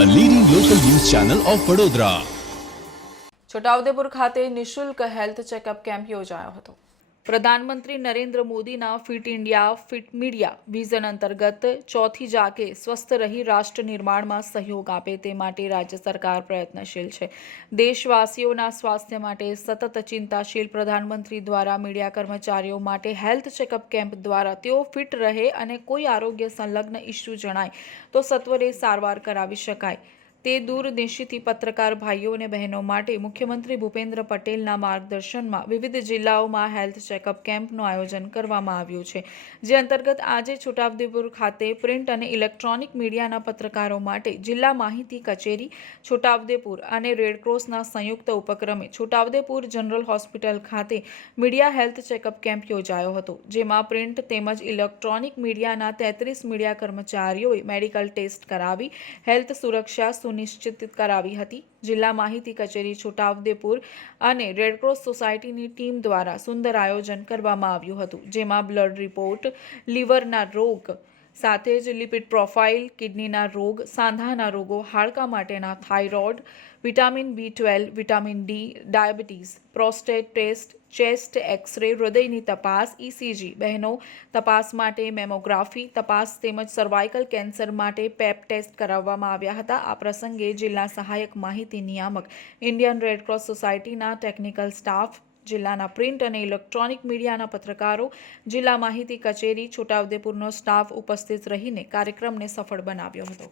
a leading local news channel of Vadodara. Chhota Udepur ખાતે નિશુલ્ક health checkup camp યોજાયો હતો પ્રધાનમંત્રી નરેન્દ્ર મોદીના fit India, fit media vision અંતર્ગત ચોથી જાગે સ્વસ્થ રહી રાષ્ટ્ર નિર્માણમાં સહયોગ આપે તે માટે રાજ્ય સરકાર પ્રયત્નશીલ છે. દેશવાસીઓના સ્વાસ્થ્ય માટે સતત ચિંતાશીલ પ્રધાનમંત્રી દ્વારા મીડિયા કર્મચારીઓ માટે હેલ્થ ચેકઅપ કેમ્પ દ્વારા તેઓ ફિટ રહે અને કોઈ આરોગ્ય સંલગ્ન ઇસ્યુ જણાય તો સત્વરે સારવાર કરાવી શકાય. તે દૂરદેશીથી પત્રકાર ભાઈઓ અને બહેનો માટે મુખ્યમંત્રી ભૂપેન્દ્ર પટેલના માર્ગદર્શનમાં વિવિધ જિલ્લાઓમાં હેલ્થ ચેકઅપ કેમ્પનું આયોજન કરવામાં આવ્યું છે, જે અંતર્ગત આજે છોટાઉદેપુર ખાતે પ્રિન્ટ અને ઇલેક્ટ્રોનિક મીડિયાના પત્રકારો માટે જિલ્લા માહિતી કચેરી, છોટાઉદેપુર અને રેડક્રોસના સંયુક્ત ઉપક્રમે છોટાઉદેપુર જનરલ હોસ્પિટલ ખાતે મીડિયા હેલ્થ ચેકઅપ કેમ્પ યોજાયો હતો, જેમાં પ્રિન્ટ તેમજ ઇલેક્ટ્રોનિક મીડિયાના તેત્રીસ મીડિયા કર્મચારીઓએ મેડિકલ ટેસ્ટ કરાવી, હેલ્થ સુરક્ષા સુનિશ્ચિત કરાવી હતી. જિલ્લા માહિતી કચેરી છોટાઉદેપુર અને રેડક્રોસ સોસાયટીની ટીમ દ્વારા સુંદર આયોજન કરવામાં આવ્યું હતું, જેમાં બ્લડ રિપોર્ટ, લીવરના રોગ સાથે જ લિપિડ પ્રોફાઇલ, કિડનીના રોગ, સાંધાના રોગો, હાડકા માટેના thyroid, vitamin B twelve, vitamin D, diabetes, prostate test, chest x ray, હૃદયની તપાસ ઇસીજી બહેનો તપાસ માટે મેમોગ્રાફી, તપાસ તેમજ સર્વાઇકલ કેન્સર માટે પેપ ટેસ્ટ કરાવવામાં આવ્યા હતા. આ પ્રસંગે જિલ્લા સહાયક માહિતી નિયામક, ઇન્ડિયન રેડક્રોસ સોસાયટીના ટેકનિકલ સ્ટાફ જિલ્લાના પ્રિન્ટ અને ઇલેક્ટ્રોનિક મીડિયાના પત્રકારો, જિલ્લા માહિતી કચેરી, છોટાઉદેપુરનો સ્ટાફ ઉપસ્થિત રહીને કાર્યક્રમને સફળ બનાવ્યો હતો.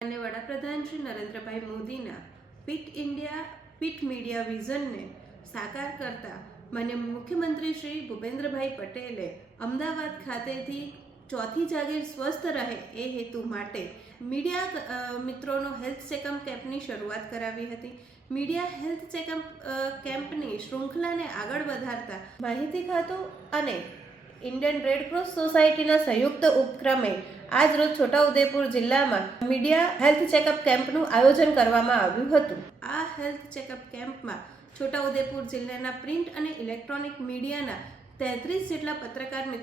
અને વડાપ્રધાન શ્રી નરેન્દ્રભાઈ મોદીના ફિટ ઇન્ડિયા, ફિટ મીડિયા વિઝનને સાકાર કરતા મને મુખ્યમંત્રી શ્રી ભૂપેન્દ્રભાઈ પટેલે અમદાવાદ ખાતેથી ચોથી જાગીર સ્વસ્થ રહે એ હેતુ માટે મીડિયા મિત્રોનો હેલ્થ ચેકઅપ કેમ્પની શરૂઆત કરાવી હતી. મીડિયા હેલ્થ ચેકઅપ કેમ્પની શૃંખલાને આગળ વધારતા માહિતી ખાતું અને ઇન્ડિયન રેડક્રોસ સોસાયટીના સંયુક્ત ઉપક્રમે આજ રોજ છોટાઉદેપુર જિલ્લામાં મીડિયા હેલ્થ ચેકઅપ કેમ્પનું આયોજન કરવામાં આવ્યું હતું. આ હેલ્થ ચેકઅપ કેમ્પમાં છોટાઉદેપુર જિલ્લાના પ્રિન્ટ અને ઇલેક્ટ્રોનિક મીડિયાના તેત્રીસ જેટલા પત્રકાર મિત્રો